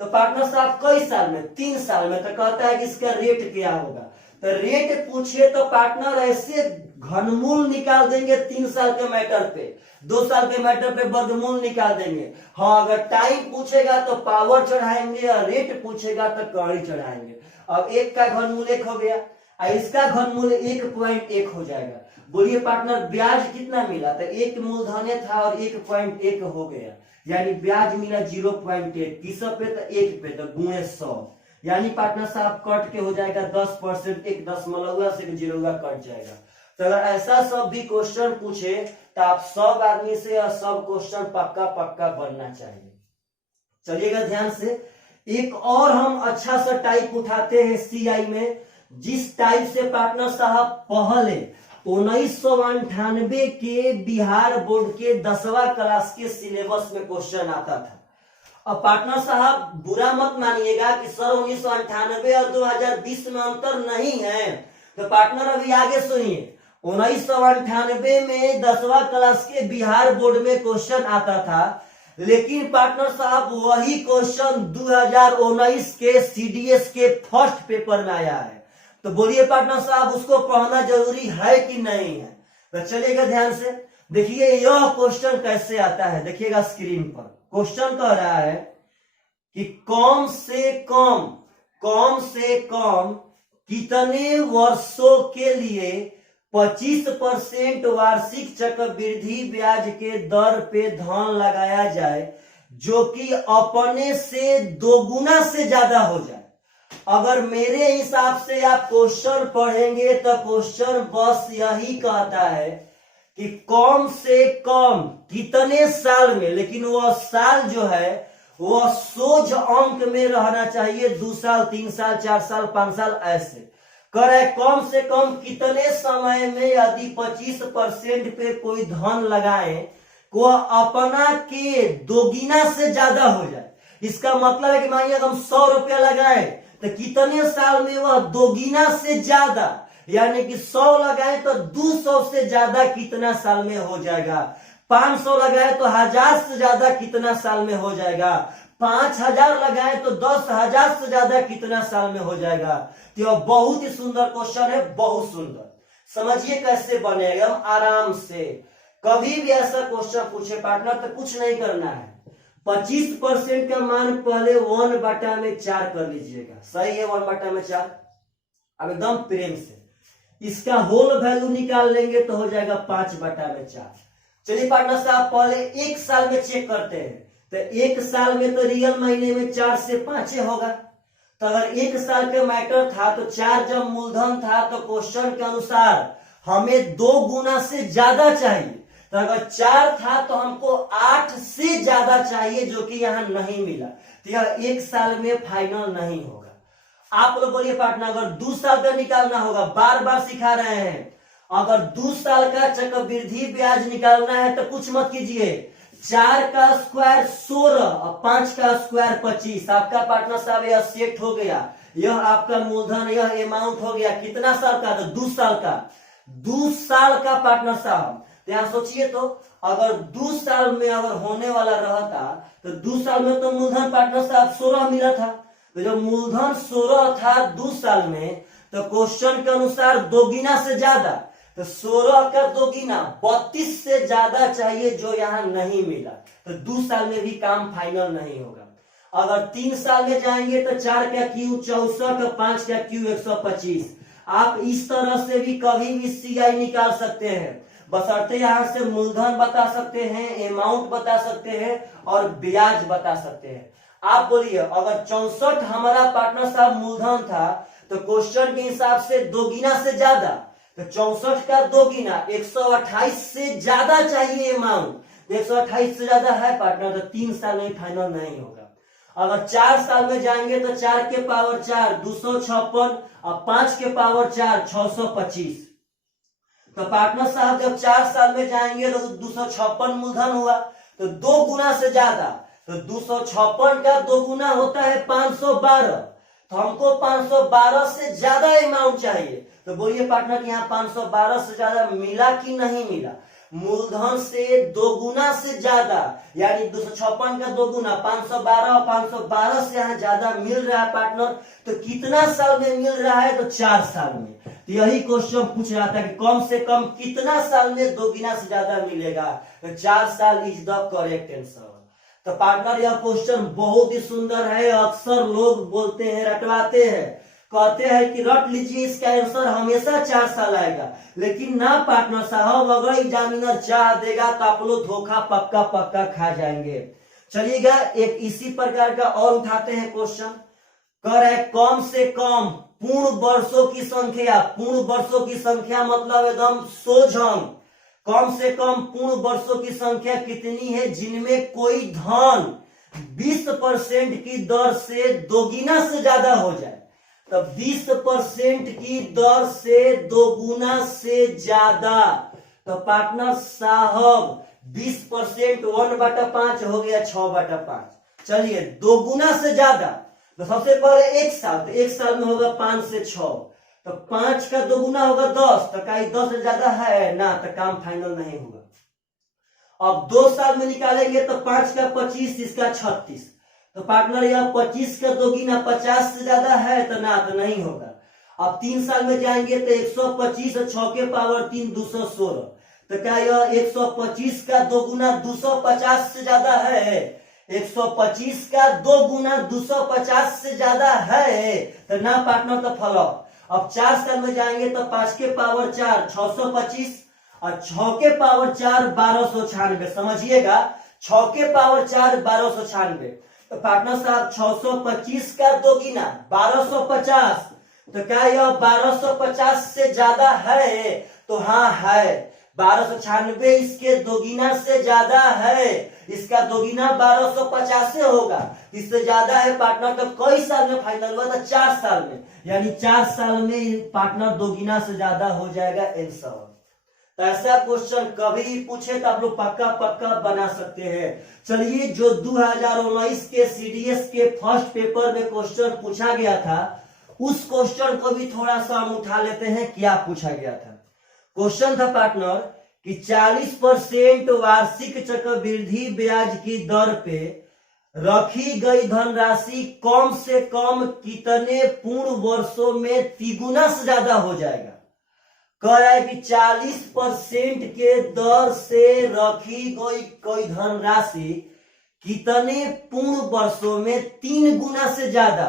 तो पार्टनर साहब कई साल में? 3 साल में। तो कहता है कि इसका रेट क्या होगा। तो रेट पूछे तो पार्टनर ऐसे घनमूल निकाल देंगे 3 साल के मैटर पे, 2 साल के मैटर पे वर्गमूल निकाल देंगे। हाँ, अगर टाइम पूछेगा तो पावर चढ़ाएंगे और रेट पूछेगा तो कड़ी चढ़ाएंगे। अब 1 का घनमूल 1 हो गया और इसका घनमूल 1.1 हो जाएगा। बोलिए पार्टनर ब्याज कितना मिला? तो 1 मूलधन था और 1.1 हो गया, यानी ब्याज मिला 0.8, किस पे? तो 1 पे, तो गुणे 100, यानी पार्टनर साहब कट के हो जाएगा 10%, 1 दशमलव से 0 कट जाएगा। तो अगर ऐसा सब भी क्वेश्चन पूछे तो आप सब आदमी से और सब क्वेश्चन पक्का पक्का बनना चाहिए। चलिएगा ध्यान से, एक और हम अच्छा सा टाइप उठाते हैं सीआई में, जिस टाइप से पार्टनर साहब पहले 1998 के बिहार बोर्ड के 10वां क्लास के सिलेबस में क्वेश्चन आता था। अब पार्टनर साहब बुरा मत मानिएगा कि सर 1998 और 2020 में अंतर नहीं है। तो पार्टनर अभी आगे सुनिए, 1998 में 10वां क्लास के बिहार बोर्ड में क्वेश्चन आता था, लेकिन पार्टनर साहब वही क्वेश्चन 2019 के सीडीएस के फर्स्ट पेपर में आया है। तो बोलिए पार्टनर साहब उसको पढ़ना जरूरी है कि नहीं है? तो चलिएगा ध्यान से, देखिए यह क्वेश्चन कैसे आता है। देखिएगा स्क्रीन पर, क्वेश्चन कह रहा है कि कम से कम कितने वर्षों के लिए 25% वार्षिक चक्रवृद्धि ब्याज के दर पे धन लगाया जाए जो कि अपने से 2 गुना से ज्यादा हो जाए। अगर मेरे हिसाब से आप क्वेश्चन पढ़ेंगे तो क्वेश्चन बस यही कहता है कि कम से कम कितने साल में, लेकिन वह साल जो है वह सोझ अंक में रहना चाहिए, 2 साल 3 साल 4 साल 5 साल ऐसे कर रहे। कम से कम कितने समय में यदि 25% पे कोई धन लगाए वह अपना के 2 गुना से ज्यादा हो जाए। इसका मतलब है कि मानिए हम 100 रुपया लगाए तो कितने साल में वह 2 गुना से ज्यादा, यानी कि 100 लगाए तो 200 से ज्यादा कितना साल में हो जाएगा। 500 लगाए तो 1000 से ज्यादा कितना साल में हो जाएगा। 5000 लगाए तो 10,000 से ज्यादा कितना साल में हो जाएगा। तो यह बहुत ही सुंदर क्वेश्चन है, बहुत सुंदर। समझिए कैसे बनेगा आराम से। कभी भी ऐसा क्वेश्चन पूछे पार्टनर तो कुछ नहीं करना है, 25% का मान पहले 1/4 कर लीजिएगा। सही है, 1/4। अब एकदम प्रेम से इसका होल वैल्यू निकाल लेंगे तो हो जाएगा 5/4। चलिए पार्टनर साहब पहले 1 साल में चेक करते हैं। तो 1 साल में तो रियल महीने में 4 से 5 होगा। तो अगर 1 साल का मैटर था तो 4 जब मूलधन था तो क्वेश्चन के अनुसार हमें 2 गुना से ज्यादा चाहिए। तो अगर 4 था तो हमको 8 से ज्यादा चाहिए, जो कि यहाँ नहीं मिला। तो यह 1 साल में फाइनल नहीं होगा। आप लोग बोलिए पार्टनर अगर 2 साल का निकालना होगा, बार बार सिखा रहे हैं, अगर 2 साल का चक्रवृद्धि ब्याज निकालना है तो कुछ मत कीजिए। 4 का स्क्वायर 16 और 5 का स्क्वायर 25। आपका पार्टनर साहब यह सेट हो गया, यह आपका मूलधन, यह अमाउंट हो गया। कितना साल का? तो 2 साल का। 2 साल का पार्टनर साहब, तो यहाँ सोचिए तो अगर 2 साल में अगर होने वाला रहता तो 2 साल में तो मूलधन पार्टनर साहब 16 मिला था। तो जब मूलधन 16 था 2 साल में, तो क्वेश्चन के अनुसार 2 गुना से ज्यादा, तो 16 का 2 गुना 32 से ज्यादा चाहिए, जो यहाँ नहीं मिला। तो 2 साल में भी काम फाइनल नहीं होगा। अगर 3 साल में जाएंगे तो 4 का क्यू 64 और 5 का क्यू 125। आप इस तरह से भी कभी भी CI निकाल सकते हैं, बशर्ते यहाँ से मूलधन बता सकते हैं, अमाउंट बता सकते हैं और ब्याज बता सकते हैं। आप बोलिए अगर 64 हमारा पार्टनर साहब मूलधन था तो क्वेश्चन के हिसाब से दोगुना से ज्यादा, तो 64 का दोगुना 128 से ज्यादा चाहिए अमाउंट। 128 से ज्यादा है पार्टनर तो 3 साल में फाइनल नहीं होगा। अगर 4 साल में जाएंगे तो 4 के पावर 4 256 और 5 के पावर 4 625। तो पार्टनर साहब जब 4 साल में जाएंगे तो 256 मूलधन हुआ, तो 2 गुना से ज्यादा, तो 256 का 2 गुना होता है 512। तो हमको 512 से ज्यादा अमाउंट चाहिए। तो बोलिए पार्टनर कि यहाँ 512 से ज्यादा मिला कि नहीं मिला? मूलधन से 2 गुना से ज्यादा, यानी 256 का 2 गुना 512 और 512 से यहाँ ज्यादा मिल रहा है पार्टनर। तो कितना साल में मिल रहा है? तो 4 साल में। तो यही क्वेश्चन पूछ रहा था कि कम से कम कितना साल में 2 गुना से ज्यादा मिलेगा? तो 4 साल इज द करेक्ट आंसर। तो पार्टनर यह क्वेश्चन बहुत ही सुंदर है। अक्सर लोग बोलते हैं, रटवाते हैं, कहते हैं कि रट लीजिए इसका आंसर हमेशा 4 साल आएगा, लेकिन ना पार्टनर साहब, अगर एग्जामिनर चाह देगा तो आप लोग धोखा पक्का पक्का खा जाएंगे। चलिएगा एक इसी प्रकार का और उठाते हैं क्वेश्चन। कह रहे कम से कम पूर्ण वर्षों की संख्या, पूर्ण वर्षों की संख्या मतलब एकदम सोझ अंक, कम से कम पूर्ण वर्षों की संख्या कितनी है जिनमें कोई धन 20% की दर से दोगुना से ज्यादा हो जाए? तो 20% की दर से 2 गुना से ज्यादा। तो पार्टनर साहब 20% 1/5 हो गया 6/5। चलिए 2 गुना से ज्यादा, तो सबसे पहले 1 साल, तो 1 साल में होगा 5 से 6, तो 5 का 2 गुना होगा 10। तो क्या 10 से ज्यादा है ना? तो काम फाइनल नहीं होगा। अब 2 साल में निकालेंगे तो 5 का 25, इसका 36। तो पार्टनर यह 25 का 2 गुना 50 से ज्यादा है? तो ना, तो नहीं होगा। अब 3 साल में जाएंगे तो 125 और 6 के पावर 3 216। तो क्या यह 125 का 2 गुना 250 से ज्यादा है? 125 का 2 गुना 250 से ज्यादा है? तो ना पार्टनर, तो फ्लॉप। अब 4 साल में जाएंगे तो 5 के पावर 4 625 और 6 के पावर 4 1296। समझिएगा, 6 के पावर 4 1296। तो पार्टनर साहब 625 का 2 गुना 1250। तो क्या यह 1250 से ज्यादा है? तो हाँ है। 1296 इसके 2 गुना से ज्यादा है, इसका 2 गुना 1250 से होगा, इससे ज्यादा है पार्टनर। तो कई साल में फाइनल हुआ था? 4 साल में, यानी 4 साल में पार्टनर 2 गुना से ज्यादा हो जाएगा आंसर। तो ऐसा क्वेश्चन कभी भी पूछे तो आप लोग पक्का पक्का बना सकते हैं। चलिए जो 2019 के CDS के फर्स्ट पेपर में क्वेश्चन पूछा गया था, उस क्वेश्चन को भी थोड़ा सा हम उठा लेते हैं। क्या पूछा गया था? क्वेश्चन था पार्टनर कि 40% वार्षिक चक्रवृद्धि ब्याज की दर पे रखी गई धनराशि कम से कम कितने पूर्ण वर्षों में तिगुना से ज्यादा हो जाएगा? कह रहा है कि 40% के दर से रखी गई कोई धनराशि कितने पूर्ण वर्षों में 3 गुना से ज्यादा।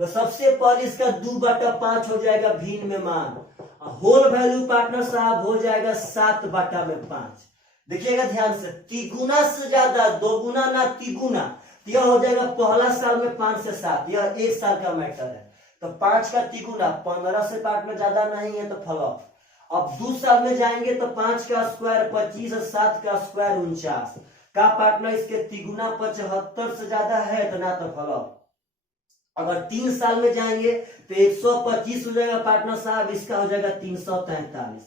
तो सबसे पहले इसका 2/5 हो जाएगा भिन्न में मान, होल वैल्यू पार्टनर साहब हो जाएगा 7/5। देखिएगा ध्यान से, तिगुना से ज्यादा, 2 गुना ना तिगुना। यह हो जाएगा पहला साल में 5 से 7, यह 1 साल का मैटर है। तो 5 का तिगुना 15 से पार्टनर ज्यादा नहीं है, तो फ्लॉप। अब 2 साल में जाएंगे तो 5 का स्क्वायर 25 और 7 का स्क्वायर 49 का पार्टनर इसके तिगुना 75 से ज्यादा है, तो ना, तो फ्लॉप। अगर 3 साल में जाएंगे तो 125 हो जाएगा पार्टनर साहब, इसका हो जाएगा 343।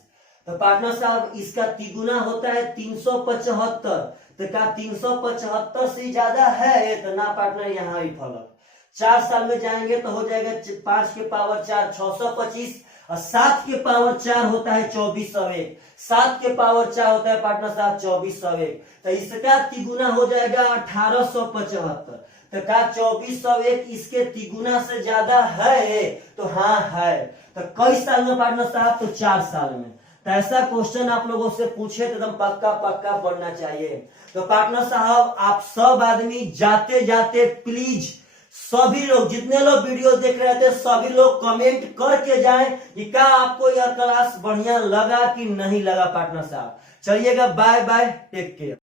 तो पार्टनर साहब इसका तिगुना होता है 375। तो क्या 375 से ज्यादा है? तो ना पार्टनर, यहाँ ही फ्लॉप। 4 साल में जाएंगे तो हो जाएगा 5 के पावर 4 625 और 7 के पावर 4 होता है 2401। 7 के पावर 4 होता है पार्टनर साहब 2401। तो इसका तिगुना हो जाएगा 1875। तो क्या 2401 इसके तिगुना से ज्यादा है? तो हाँ है। तो कई साल में पार्टनर साहब? तो 4 साल में। तो ऐसा क्वेश्चन आप लोगों से पूछे तो एकदम पक्का पक्का पढ़ना चाहिए। तो पार्टनर साहब आप सब आदमी जाते जाते प्लीज सभी लोग जितने लोग वीडियो देख रहे थे सभी लोग कमेंट करके जाएं कि क्या आपको यह क्लास बढ़िया लगा कि नहीं लगा पार्टनर साहब। चलिएगा, बाय बाय, टेक केयर।